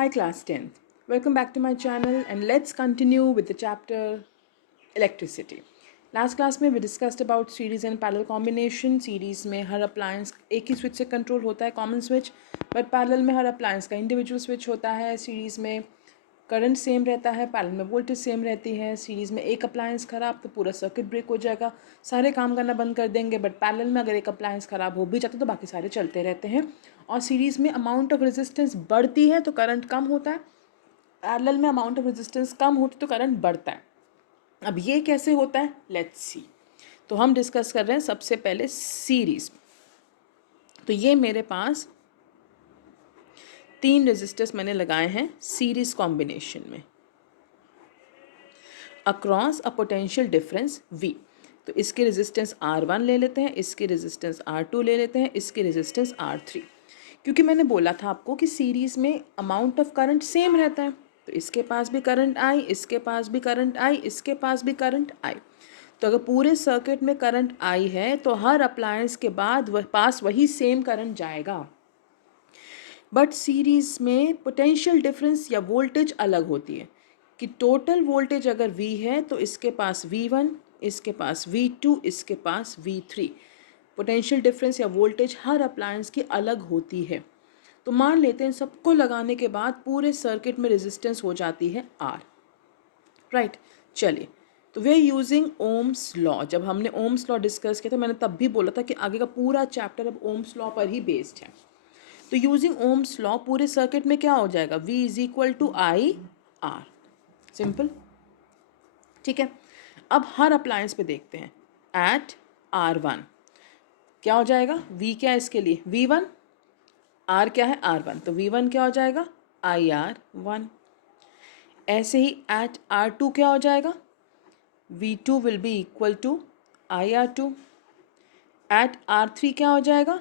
Hi class 10th. Welcome back to my channel and let's continue with the chapter electricity. Last class में we discussed about series and parallel combination. Series में हर appliance एक ही switch से control होता है common switch, but parallel में हर appliance का individual switch होता है. Series में करंट सेम रहता है, पैरेलल में वोल्टेज सेम रहती है. सीरीज़ में एक अप्लायंस ख़राब तो पूरा सर्किट ब्रेक हो जाएगा, सारे काम करना बंद कर देंगे. बट पैरेलल में अगर एक अप्लायंस ख़राब हो भी जाता तो बाकी सारे चलते रहते हैं. और सीरीज़ में अमाउंट ऑफ रेजिस्टेंस बढ़ती है तो करंट कम होता है, पैरेलल में अमाउंट ऑफ रेजिस्टेंस कम होती तो करंट बढ़ता है. अब ये कैसे होता है, लेट्स सी. तो हम डिस्कस कर रहे हैं सबसे पहले सीरीज़. तो ये मेरे पास 3 रेजिस्टर्स मैंने लगाए हैं सीरीज़ कॉम्बिनेशन में across a potential difference V. तो इसकी रेजिस्टेंस R1 ले लेते हैं, इसकी रेजिस्टेंस R2 ले लेते हैं, इसकी रेजिस्टेंस R3. क्योंकि मैंने बोला था आपको कि सीरीज़ में अमाउंट ऑफ करंट सेम रहता है, तो इसके पास भी करंट आई, इसके पास भी करंट आई, इसके पास भी करंट आई. तो अगर पूरे सर्किट में करंट आई है तो हर अप्लायंस के बाद पास वही सेम करंट जाएगा. बट सीरीज़ में पोटेंशियल डिफरेंस या वोल्टेज अलग होती है कि टोटल वोल्टेज अगर V है तो इसके पास V1, इसके पास V2, इसके पास V3. पोटेंशियल डिफरेंस या वोल्टेज हर अप्लायंस की अलग होती है. तो मान लेते हैं सबको लगाने के बाद पूरे सर्किट में रेजिस्टेंस हो जाती है R. राइट, चलिए. तो वे यूजिंग ओम्स लॉ. जब हमने ओम्स लॉ डिस्कस किया था मैंने तब भी बोला था कि आगे का पूरा चैप्टर अब ओम्स लॉ पर ही बेस्ड है. तो यूजिंग ओम्स लॉ पूरे सर्किट में क्या हो जाएगा, V is equal to I R. Simple, ठीक है. अब हर अप्लायंस पे देखते हैं. एट R1 क्या हो जाएगा, V क्या है इसके लिए V1, R क्या है R1, तो V1 क्या हो जाएगा IR1. ऐसे ही एट R2 क्या हो जाएगा, V2 will be equal to IR2. At R3 क्या हो जाएगा,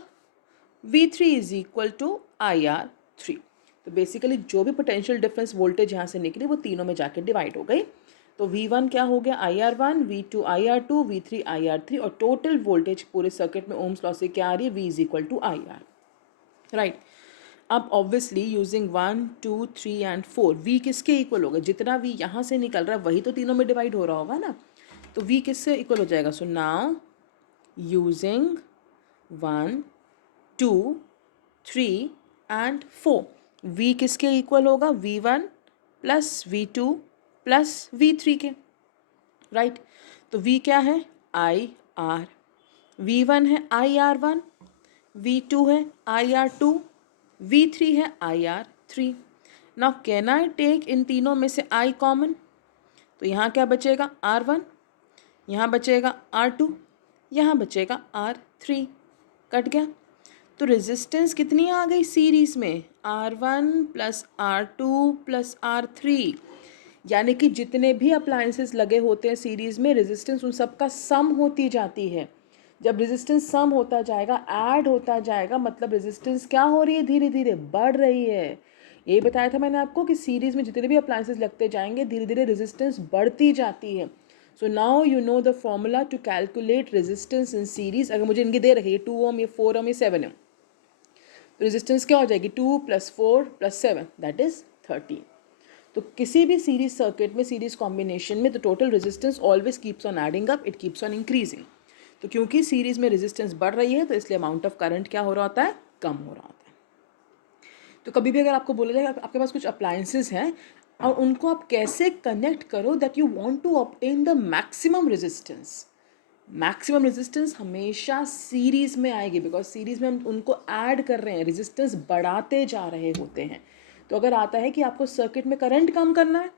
V3 is equal to IR3. तो बेसिकली जो भी पोटेंशियल डिफरेंस वोल्टेज यहाँ से निकली वो तीनों में जाके डिवाइड हो गई. तो V1 क्या हो गया IR1, V2 IR2, V3 IR3 और टोटल वोल्टेज पूरे सर्किट में ओम्स लॉ से क्या आ रही है, V is equal to IR. Right. अब ऑब्वियसली यूजिंग 1, 2, 3 एंड 4 V किसके इक्वल होगा, जितना V यहाँ से निकल रहा है वही तो तीनों में डिवाइड हो रहा होगा ना. तो V किससे इक्वल हो जाएगा. So now using 1, 2, 3 and 4 V किसके इक्वल होगा, V1 plus V2 plus V3 के. राइट. तो V क्या है IR, V1 है IR1, V2 है IR2, V3 है IR3. Now can I take इन तीनों में से I कॉमन, तो यहाँ क्या बचेगा R1, यहाँ बचेगा R2, यहाँ बचेगा R3. कट गया. तो रेजिस्टेंस कितनी आ गई सीरीज़ में, R1 plus R2 plus R3. यानी कि जितने भी अप्लायंसेस लगे होते हैं सीरीज़ में रेजिस्टेंस उन सब का सम होती जाती है. जब रेजिस्टेंस सम होता जाएगा, ऐड होता जाएगा, मतलब रेजिस्टेंस क्या हो रही है, धीरे धीरे बढ़ रही है. ये बताया था मैंने आपको कि सीरीज़ में जितने भी अप्लायंसेस लगते जाएंगे धीरे धीरे रेजिस्टेंस बढ़ती जाती है. So now you know the formula to calculate resistance in series. अगर मुझे इनकी दे रखी है 2 ओम, ये 4 ओम, ये 7 ओम, तो रेजिस्टेंस क्या हो जाएगी 2 + 4 + 7 दैट इज 13. तो किसी भी सीरीज सर्किट में, सीरीज कॉम्बिनेशन में, the total resistance always keeps on adding up, it keeps on increasing. तो क्योंकि सीरीज में रेजिस्टेंस बढ़ रही है तो इसलिए अमाउंट ऑफ करंट क्या हो रहा होता है, कम हो रहा होता है. तो कभी भी अगर आपको बोला जाए आपके पास कुछ अप्लायंसेस हैं और उनको आप कैसे कनेक्ट करो that you want to obtain the maximum resistance. Maximum resistance हमेशा सीरीज़ में आएगी बिकॉज सीरीज़ में हम उनको ऐड कर रहे हैं, रेजिस्टेंस बढ़ाते जा रहे होते हैं. तो अगर आता है कि आपको सर्किट में करंट कम करना है,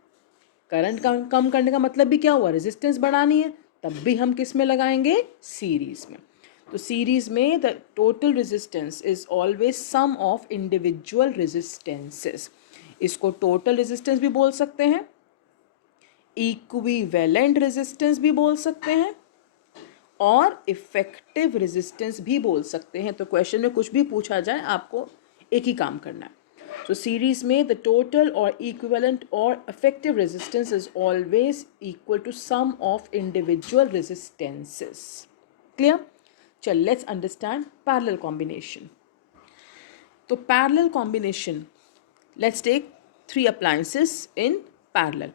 करंट कम करने का मतलब भी क्या हुआ, रेजिस्टेंस बढ़ानी है, तब भी हम किस में लगाएंगे, सीरीज़ में. तो सीरीज़ में the total resistance is always sum of individual resistances. इसको टोटल रेजिस्टेंस भी बोल सकते हैं, इक्विवेलेंट रेजिस्टेंस भी बोल सकते हैं और इफेक्टिव रेजिस्टेंस भी बोल सकते हैं. तो क्वेश्चन में कुछ भी पूछा जाए आपको एक ही काम करना है. So series में the total or equivalent or effective resistance is always equal to sum of individual resistances. Clear? चल let's understand parallel combination. तो parallel combination, let's take 3 appliances in parallel.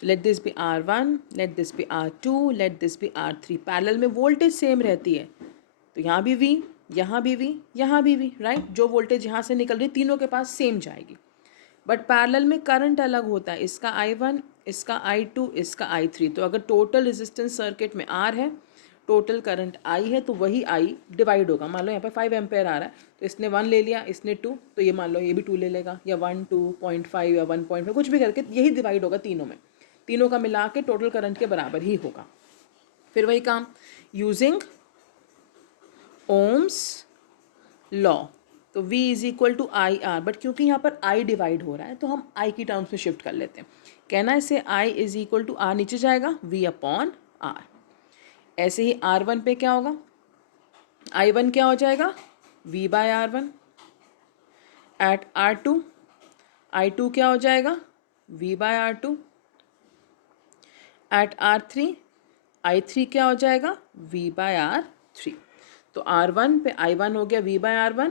So let this be R1, let this be R2, let this be R3. Parallel में voltage same रहती है, तो यहाँ भी V, यहाँ भी V, यहाँ भी V, राइट. जो वोल्टेज यहाँ से निकल रही तीनों के पास सेम जाएगी. बट पैरेलल में करंट अलग होता है, इसका I1, इसका I2, इसका I3. तो अगर टोटल रेजिस्टेंस सर्किट में R है, टोटल करंट I है, तो वही I डिवाइड होगा. मान लो यहाँ पे 5 एम्पेयर आ रहा है, तो इसने 1 ले लिया, इसने 2, तो ये मान लो ये भी 2 ले लेगा, या 1, 2.5 या 1.5 कुछ भी करके यही डिवाइड होगा तीनों में. तीनों का मिला के टोटल करंट के बराबर ही होगा. फिर वही काम यूजिंग ओम्स लॉ. तो V is equal to I R, but क्योंकि यहाँ पर I डिवाइड हो रहा है तो हम I की टर्म्स में शिफ्ट कर लेते हैं. कहना इसे I is equal to R नीचे जाएगा V अपॉन R. ऐसे ही R1 पे क्या होगा, I1 क्या हो जाएगा V bye R1. Eight R2, I2 क्या हो जाएगा V bye R2. Eight R3, I3 क्या हो जाएगा V बाय R3. तो R1 पे I1 हो गया V बाय R1,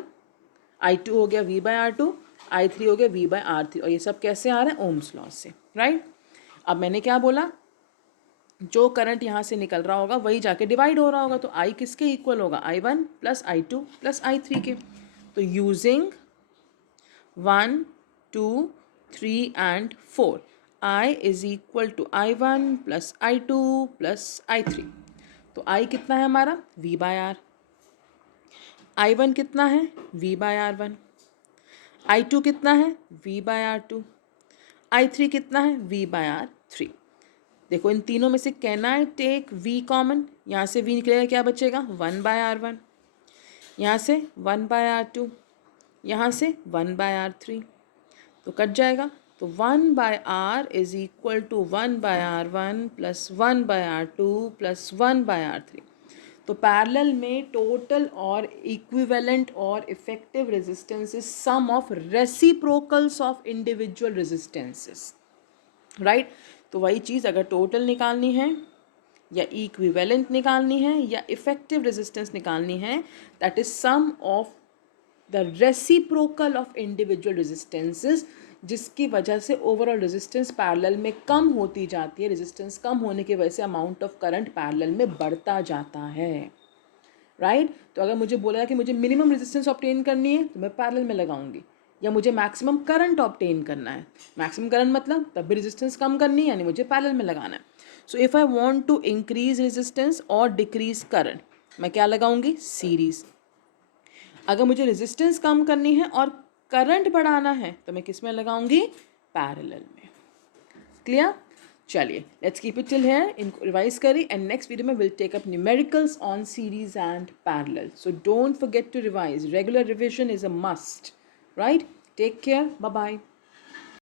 I2 हो गया V बाय R2, I3 हो गया V बाय R3. और ये सब कैसे आ रहा है, ओम्स लॉ से, राइट. अब मैंने क्या बोला, जो करंट यहाँ से निकल रहा होगा वही जाके डिवाइड हो रहा होगा, तो I किसके इक्वल होगा, I1 plus I2 plus I3 के. तो using 1, 2, 3 and 4, I is equal to I1 plus I2 plus I3. तो I कितना है हमारा V बाय R, I1 कितना है V बाय R1, I2 कितना है V बाय R2, I3 कितना है V बाय R3. देखो इन तीनों में से can I take V common, यहाँ से V निकलेगा क्या बचेगा 1 बाय R1, यहाँ से 1 बाय R2, यहाँ से 1 बाय R3. तो कट जाएगा. तो 1 by R is equal to 1 by R1 plus 1 by R2 plus 1 by R3. तो पैरेलल में टोटल और इक्विवेलेंट और effective resistance is sum of reciprocals of individual resistances, right. तो वही चीज़ अगर टोटल निकालनी है या इक्विवेलेंट निकालनी है या इफेक्टिव रेजिस्टेंस निकालनी है, that is sum of the reciprocal of individual resistances, जिसकी वजह से ओवरऑल रेजिस्टेंस पैरेलल में कम होती जाती है. रेजिस्टेंस कम होने की वजह से अमाउंट ऑफ करंट पैरेलल में बढ़ता जाता है, राइट. तो अगर मुझे बोला कि मुझे मिनिमम रेजिस्टेंस ऑब्टेन करनी है तो मैं पैरेलल में लगाऊंगी, या मुझे मैक्सिमम करंट ऑब्टेन करना है, मैक्सिमम करंट मतलब तब भी रेजिस्टेंस कम करनी है, यानी मुझे पैरेलल में लगाना है. So if I want to increase resistance और डिक्रीज करंट, मैं क्या लगाऊंगी, सीरीज. अगर मुझे रेजिस्टेंस कम करनी है और करंट बढ़ाना है तो मैं किस में लगाऊंगी, पैरेलल में. क्लियर. चलिए let's keep it till here, इनको रिवाइज करिए एंड नेक्स्ट वीडियो में will take up numericals on series and parallel. So don't forget to revise, regular revision is a must, right. Take care, bye bye.